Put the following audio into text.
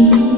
You.